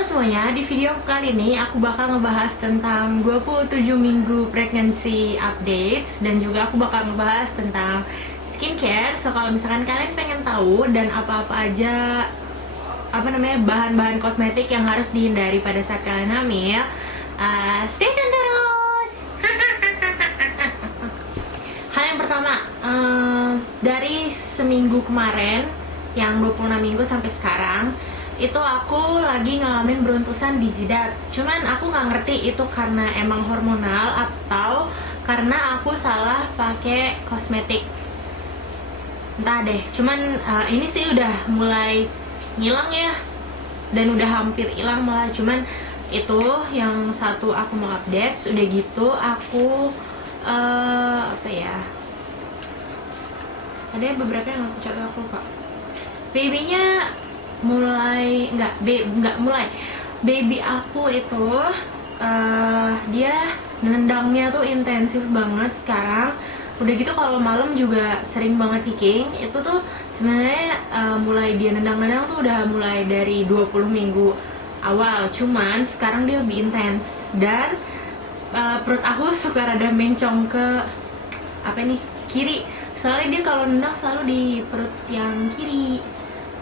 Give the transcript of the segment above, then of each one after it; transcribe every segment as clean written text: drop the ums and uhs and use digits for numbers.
Semuanya, di video kali ini aku bakal ngebahas tentang 27 minggu pregnancy updates dan juga aku bakal ngebahas tentang skincare. So kalau misalkan kalian pengen tahu dan apa-apa aja bahan-bahan kosmetik yang harus dihindari pada saat kalian hamil, stay tune terus. Hal yang pertama, dari seminggu kemarin yang 26 minggu sampai sekarang itu aku lagi ngalamin beruntusan di jidat. Cuman aku nggak ngerti itu karena emang hormonal atau karena aku salah pakai kosmetik. Entah deh. Cuman ini sih udah mulai ngilang ya, dan udah hampir hilang malah. Cuman itu yang satu aku mau update. Udah gitu aku ada beberapa yang aku catat, aku lupa. Babynya baby aku itu dia nendangnya tuh intensif banget sekarang. Udah gitu kalau malam juga sering banget picking. Itu tuh sebenarnya mulai dia nendang-nendang tuh udah mulai dari 20 minggu awal, cuman sekarang dia lebih intens. Dan perut aku suka rada mencong ke kiri, soalnya dia kalau nendang selalu di perut yang kiri.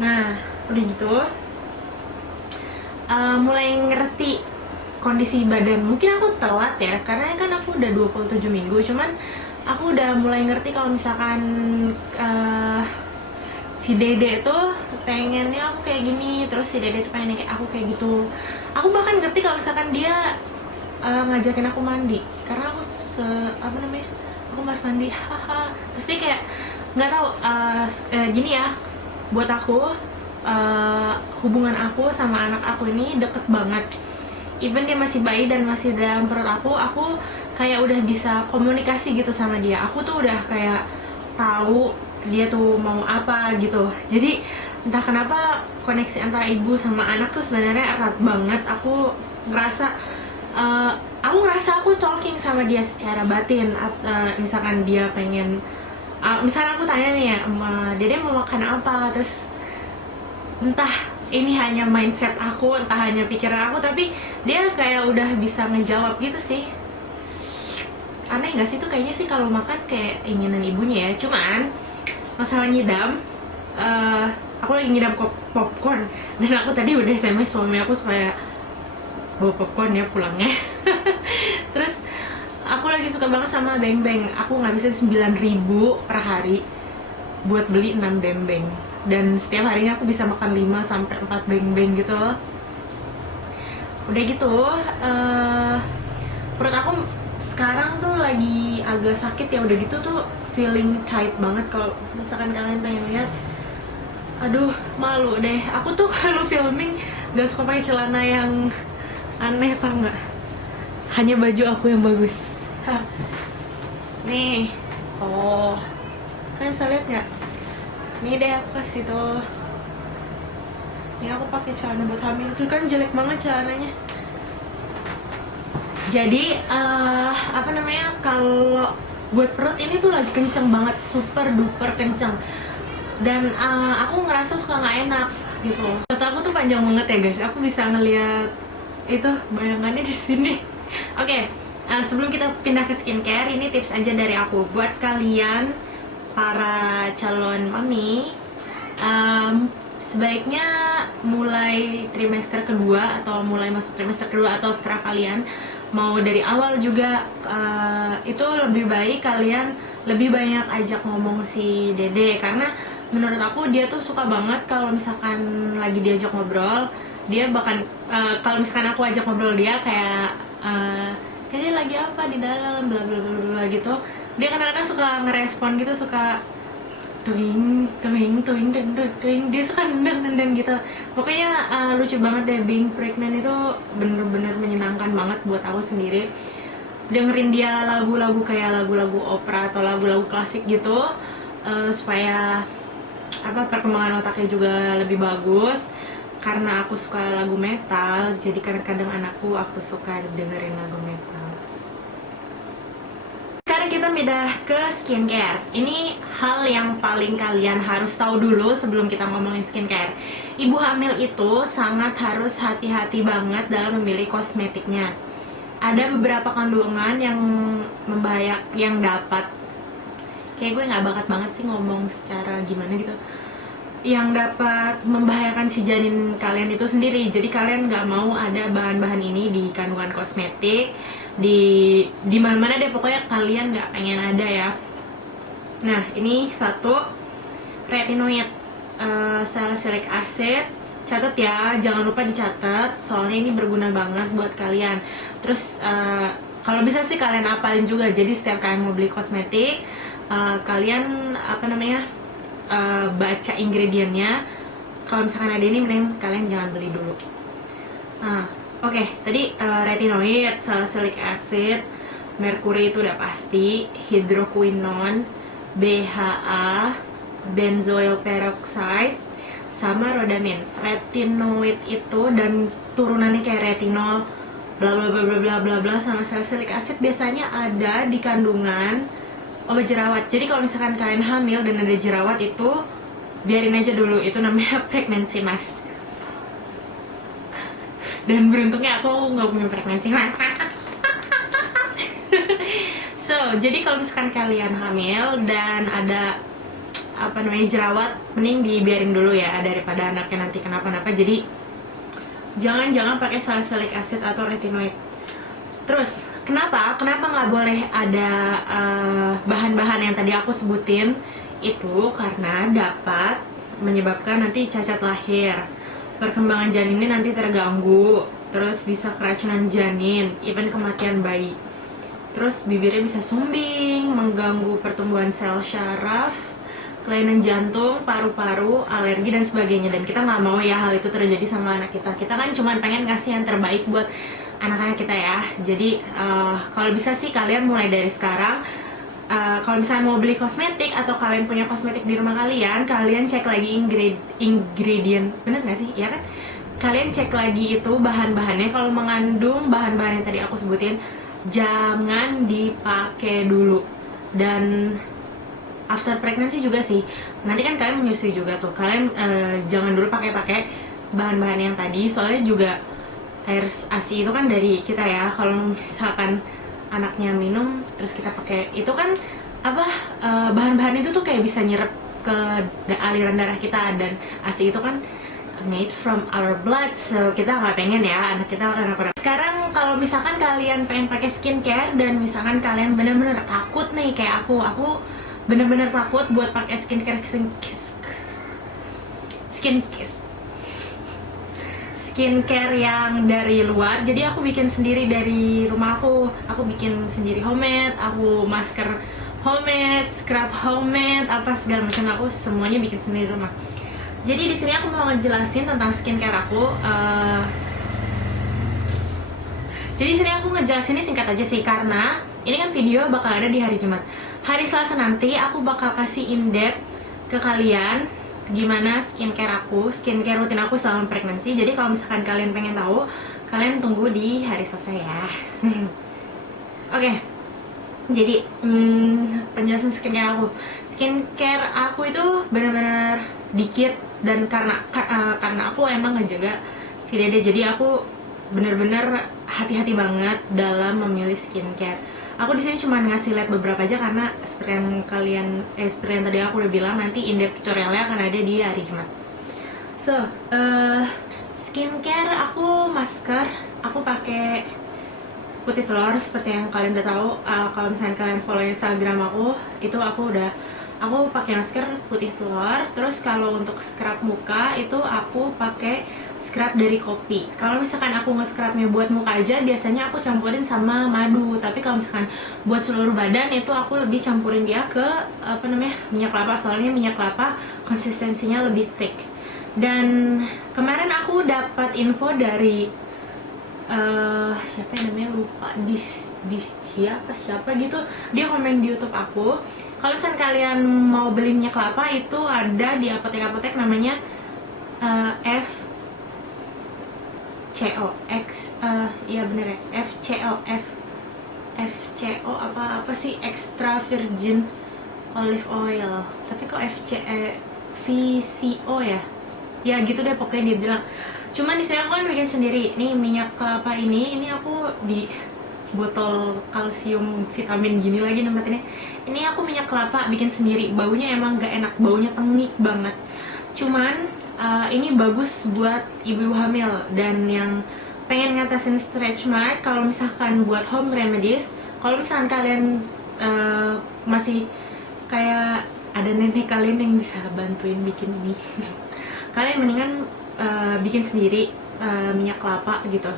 Nah udah gitu mulai ngerti kondisi badan. Mungkin aku telat ya, karena kan aku udah 27 minggu. Cuman aku udah mulai ngerti kalau misalkan si Dede tuh pengennya aku kayak gini, terus si Dede tuh pengennya kayak aku kayak gitu. Aku bahkan ngerti kalau misalkan dia ngajakin aku mandi, karena aku aku mas mandi, haha. Terus dia kayak nggak tahu gini ya, buat aku hubungan aku sama anak aku ini deket banget. Even dia masih bayi dan masih dalam perut aku kayak udah bisa komunikasi gitu sama dia. Aku tuh udah kayak tahu dia tuh mau apa gitu. Jadi entah kenapa koneksi antara ibu sama anak tuh sebenarnya erat banget. Aku ngerasa aku talking sama dia secara batin. Misalkan dia pengen, misalnya aku tanya nih ya, Dede mau makan apa, terus entah ini hanya mindset aku, entah hanya pikiran aku, tapi dia kayak udah bisa ngejawab gitu sih. Aneh nggak sih tuh? Kayaknya sih kalau makan kayak inginan ibunya ya. Cuman masalah ngidam, aku lagi ngidam popcorn, dan aku tadi udah SMS suami aku supaya bawa popcorn ya pulangnya. Terus aku lagi suka banget sama beng-beng. Aku ngabisin 9.000 per hari buat beli 6 beng-beng, dan setiap harinya aku bisa makan 5-4 beng-beng gitu loh. Udah gitu perut aku sekarang tuh lagi agak sakit ya. Udah gitu tuh feeling tight banget. Kalau misalkan kalian pengen lihat, aduh malu deh aku tuh kalau filming gak suka pakai celana yang aneh, tau nggak? Hanya baju aku yang bagus. Nih, kalian bisa lihat nggak? Nih deh, aku kasih tuh. Ini aku pakai celana buat hamil. Tuh kan jelek banget celananya. Jadi kalau buat perut ini tuh lagi kenceng banget, super duper kenceng. Dan aku ngerasa suka nggak enak gitu. Mata aku tuh panjang banget ya guys. Aku bisa ngeliat itu bayangannya di sini. Oke, sebelum kita pindah ke skincare, ini tips aja dari aku buat kalian para calon mami. Sebaiknya mulai trimester kedua atau mulai masuk trimester kedua, atau setelah kalian mau dari awal juga, itu lebih baik kalian lebih banyak ajak ngomong si Dede. Karena menurut aku dia tuh suka banget kalau misalkan lagi diajak ngobrol. Dia bahkan kalau misalkan aku ajak ngobrol dia kayak dia lagi apa di dalam bla bla bla bla gitu, dia kadang-kadang suka ngerespon gitu, suka tuing tuing tuing tuing tuing, dia suka nendang gitu. Pokoknya lucu banget deh. Being pregnant itu bener-bener menyenangkan banget buat aku sendiri. Dengerin dia lagu-lagu kayak lagu-lagu opera atau lagu-lagu klasik gitu, supaya perkembangan otaknya juga lebih bagus. Karena aku suka lagu metal, jadi kadang-kadang aku suka dengerin lagu metal. Sekarang kita pindah ke skincare. Ini hal yang paling kalian harus tahu dulu sebelum kita ngomongin skincare. Ibu hamil itu sangat harus hati-hati banget dalam memilih kosmetiknya. Ada beberapa kandungan yang membahayakan, yang dapat, kayak gue nggak bakat banget sih ngomong secara gimana gitu, yang dapat membahayakan si janin kalian itu sendiri. Jadi kalian nggak mau ada bahan-bahan ini di kandungan kosmetik, di mana-mana deh, pokoknya kalian nggak pengen ada ya. Nah, ini satu, retinoid, salicylic acid. Catat ya, jangan lupa dicatat, soalnya ini berguna banget buat kalian. Terus kalau bisa sih kalian apalin juga. Jadi setiap kalian mau beli kosmetik, kalian baca ingredientnya. Kalau misalkan ada ini, mending kalian jangan beli dulu. Oke, tadi retinoid, salicylic acid, merkuri itu udah pasti, hidroquinone, BHA, benzoyl peroxide, sama rhodamin. Retinoid itu dan turunannya kayak retinol, bla bla bla bla bla bla bla, sama salicylic acid biasanya ada di kandungan obat jerawat. Jadi kalau misalkan kalian hamil dan ada jerawat, itu biarin aja dulu, itu namanya pregnancy mask. Dan beruntungnya aku nggak punya pregnancy mask. So, jadi kalau misalkan kalian hamil dan ada jerawat, mending dibiarin dulu ya, daripada anaknya nanti kenapa-napa. Jadi jangan pakai salicylic acid atau retinoid. Terus kenapa nggak boleh ada bahan-bahan yang tadi aku sebutin? Itu karena dapat menyebabkan nanti cacat lahir, perkembangan janinnya nanti terganggu, terus bisa keracunan janin, even kematian bayi. Terus bibirnya bisa sumbing, mengganggu pertumbuhan sel syaraf, kelainan jantung, paru-paru, alergi, dan sebagainya. Dan kita nggak mau ya hal itu terjadi sama anak kita. Kita kan cuma pengen ngasih yang terbaik buat anak-anak kita ya. Jadi kalau bisa sih kalian mulai dari sekarang, kalau misalnya mau beli kosmetik atau kalian punya kosmetik di rumah kalian cek lagi ingredient, bener nggak sih? Ya kan? Kalian cek lagi itu bahan-bahannya. Kalau mengandung bahan-bahan yang tadi aku sebutin, jangan dipakai dulu. Dan after pregnancy juga sih, nanti kan kalian menyusui juga tuh, kalian jangan dulu pakai bahan-bahan yang tadi, soalnya juga air ASI itu kan dari kita ya. Kalau misalkan anaknya minum terus kita pakai itu kan bahan-bahan itu tuh kayak bisa nyerap ke aliran darah kita, dan ASI itu kan made from our blood, so kita nggak pengen ya anak kita kenapa-napa. Sekarang kalau misalkan kalian pengen pakai skincare dan misalkan kalian bener-bener takut nih kayak aku bener-bener takut buat pakai skincare yang dari luar. Jadi aku bikin sendiri dari rumah aku bikin sendiri homemade, aku masker homemade, scrub homemade, apa segala macam, aku semuanya bikin sendiri di rumah. Jadi di sini aku mau ngejelasin tentang skincare aku. Jadi sini aku ngejelasinnya singkat aja sih, karena ini kan video bakal ada di hari Jumat. Hari Selasa nanti aku bakal kasih in-depth ke kalian gimana skincare rutin aku selama pregnancy. Jadi kalau misalkan kalian pengen tahu, kalian tunggu di hari Selasa ya. Oke. Jadi penjelasan skincare aku itu benar-benar dikit, dan karena aku emang ngejaga si dede, jadi aku benar-benar hati-hati banget dalam memilih skincare. Aku di sini cuma ngasih lihat beberapa aja, karena seperti yang tadi aku udah bilang, nanti in-depth tutorialnya akan ada di hari Jumat. So, skincare aku masker, aku pakai putih telur seperti yang kalian udah tahu. Kalau misalnya kalian follow Instagram aku, itu aku pakai masker putih telur. Terus kalau untuk scrub muka itu aku pakai scrub dari Kopi. Kalau misalkan aku nge-scrubnya buat muka aja, biasanya aku campurin sama madu. Tapi kalau misalkan buat seluruh badan, itu aku lebih campurin dia ke minyak kelapa. Soalnya minyak kelapa konsistensinya lebih thick. Dan kemarin aku dapat info dari siapa yang namanya, lupa, siapa gitu, dia komen di YouTube aku. Kalau misalkan kalian mau beli minyak kelapa, itu ada di apotek-apotek namanya FCOX, iya bener ya, FCO apa sih, extra virgin olive oil, tapi kok VCO ya gitu deh pokoknya dia bilang. Cuman di sini aku kan bikin sendiri nih. Minyak kelapa ini aku di botol kalsium vitamin gini lagi nempatinnya. Ini aku minyak kelapa bikin sendiri, baunya emang gak enak, baunya tengik banget. Cuman ini bagus buat ibu-ibu hamil dan yang pengen ngatasin stretch mark. Kalau misalkan buat home remedies, kalau misalkan kalian masih kayak ada nenek kalian yang bisa bantuin bikin ini kalian mendingan bikin sendiri minyak kelapa gitu.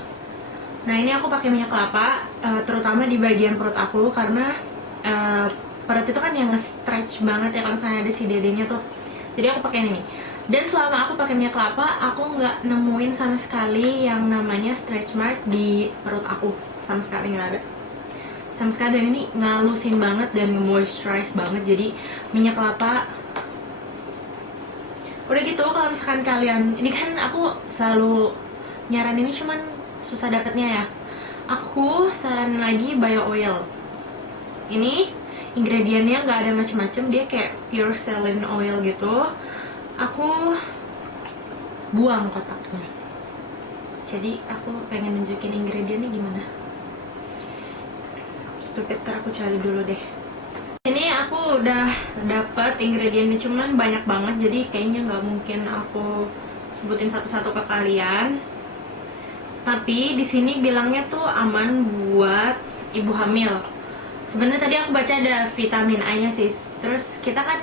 Nah ini aku pakai minyak kelapa terutama di bagian perut aku, karena perut itu kan yang nge-stretch banget ya kalau misalnya ada si dedenya tuh. Jadi aku pakai ini. Dan selama aku pakai minyak kelapa, aku nggak nemuin sama sekali yang namanya stretch mark di perut aku, sama sekali nggak ada, sama sekali. Dan ini ngalusin banget dan moisturize banget. Jadi minyak kelapa udah gitu. Kalau misalkan kalian, ini kan aku selalu nyaranin ini, cuman susah dapetnya ya. Aku saranin lagi bio oil. Ini ingredientnya nggak ada macem-macem, dia kayak pure saline oil gitu. Aku buang kotaknya, jadi aku pengen nunjukin ingredientnya gimana. Stupid, ntar aku cari dulu deh. Ini aku udah dapet ingredientnya, cuman banyak banget, jadi kayaknya nggak mungkin aku sebutin satu-satu ke kalian. Tapi di sini bilangnya tuh aman buat ibu hamil. Sebenarnya tadi aku baca ada vitamin A-nya sih. Terus kita kan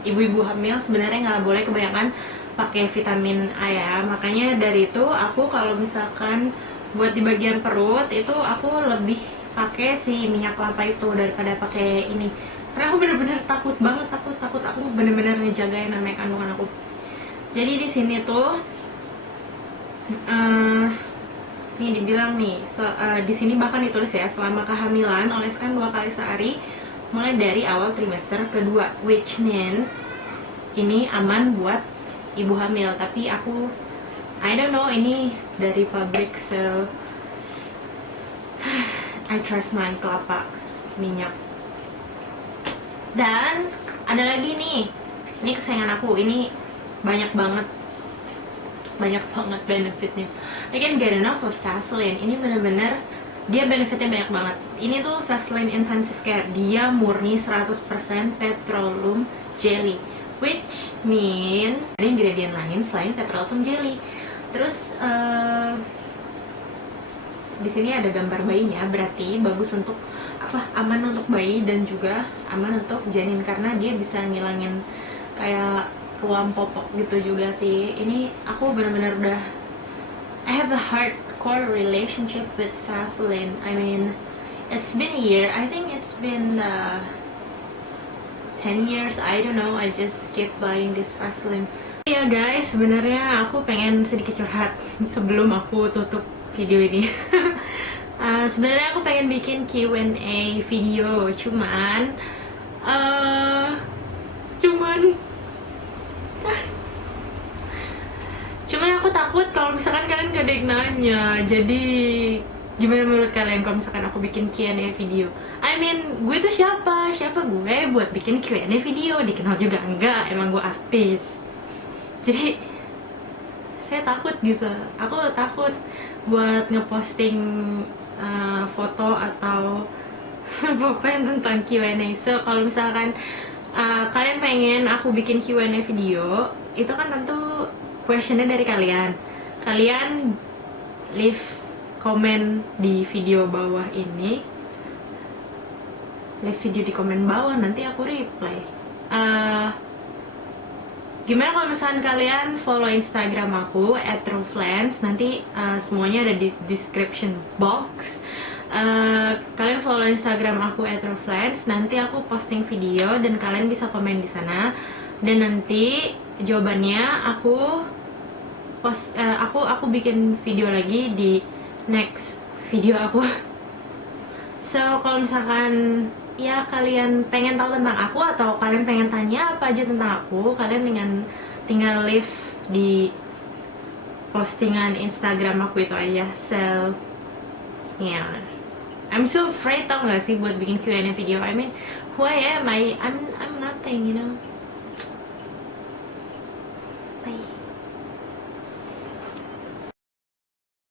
ibu-ibu hamil sebenarnya nggak boleh kebanyakan pakai vitamin A ya. Makanya dari itu aku kalau misalkan buat di bagian perut itu aku lebih pakai si minyak kelapa itu daripada pakai ini. Karena aku bener-bener takut banget, takut aku bener-bener ngejagain namanya kandungan aku. Jadi di sini tuh nih dibilang nih, di sini bahkan ditulis ya, selama kehamilan oleskan 2 kali sehari mulai dari awal trimester kedua, which mean ini aman buat ibu hamil. Tapi aku I don't know ini dari pabrik, so I trust my kelapa minyak. Dan ada lagi nih, ini kesayangan aku, ini banyak banget benefitnya. I can get enough of Vaseline. Ini bener-bener dia benefitnya banyak banget. Ini tuh Vaseline Intensive Care, dia murni 100% petroleum jelly, which mean ada ingredient lain selain petroleum jelly. Terus di sini ada gambar bayinya, berarti bagus untuk aman untuk bayi dan juga aman untuk janin, karena dia bisa ngilangin kayak ruam popok gitu juga sih. Ini aku benar-benar udah I have a hardcore relationship with Vaseline. I mean, it's been a year. I think it's been 10 years. I don't know. I just keep buying this Vaseline. Ya guys, sebenarnya aku pengen sedikit curhat sebelum aku tutup video ini. Sebenarnya aku pengen bikin Q&A video, cuman aku takut kalau misalkan kalian gak ada yang nanya. Jadi gimana menurut kalian kalau misalkan aku bikin Q&A video? I mean, gue tuh siapa gue buat bikin Q&A video? Dikenal juga enggak, emang gue artis. Jadi saya takut gitu, aku takut buat ngeposting foto atau apa yang tentang Q&A. So kalau misalkan kalian pengen aku bikin Q&A video, itu kan tentu questionnya dari kalian. Kalian leave komen di video bawah ini, leave video di komen bawah, nanti aku reply. Gimana kalau misalkan kalian follow Instagram aku @trueflans, nanti semuanya ada di description box. Kalian follow Instagram aku @trueflans, nanti aku posting video dan kalian bisa komen di sana. Dan nanti jawabannya aku bikin video lagi di next video aku. So kalau misalkan ya kalian pengen tahu tentang aku atau kalian pengen tanya apa aja tentang aku, kalian tinggal leave di postingan Instagram aku itu aja. So yeah. I'm so afraid, tau gak sih, buat bikin Q&A video. I mean, who I am, I'm nothing, you know. Bye.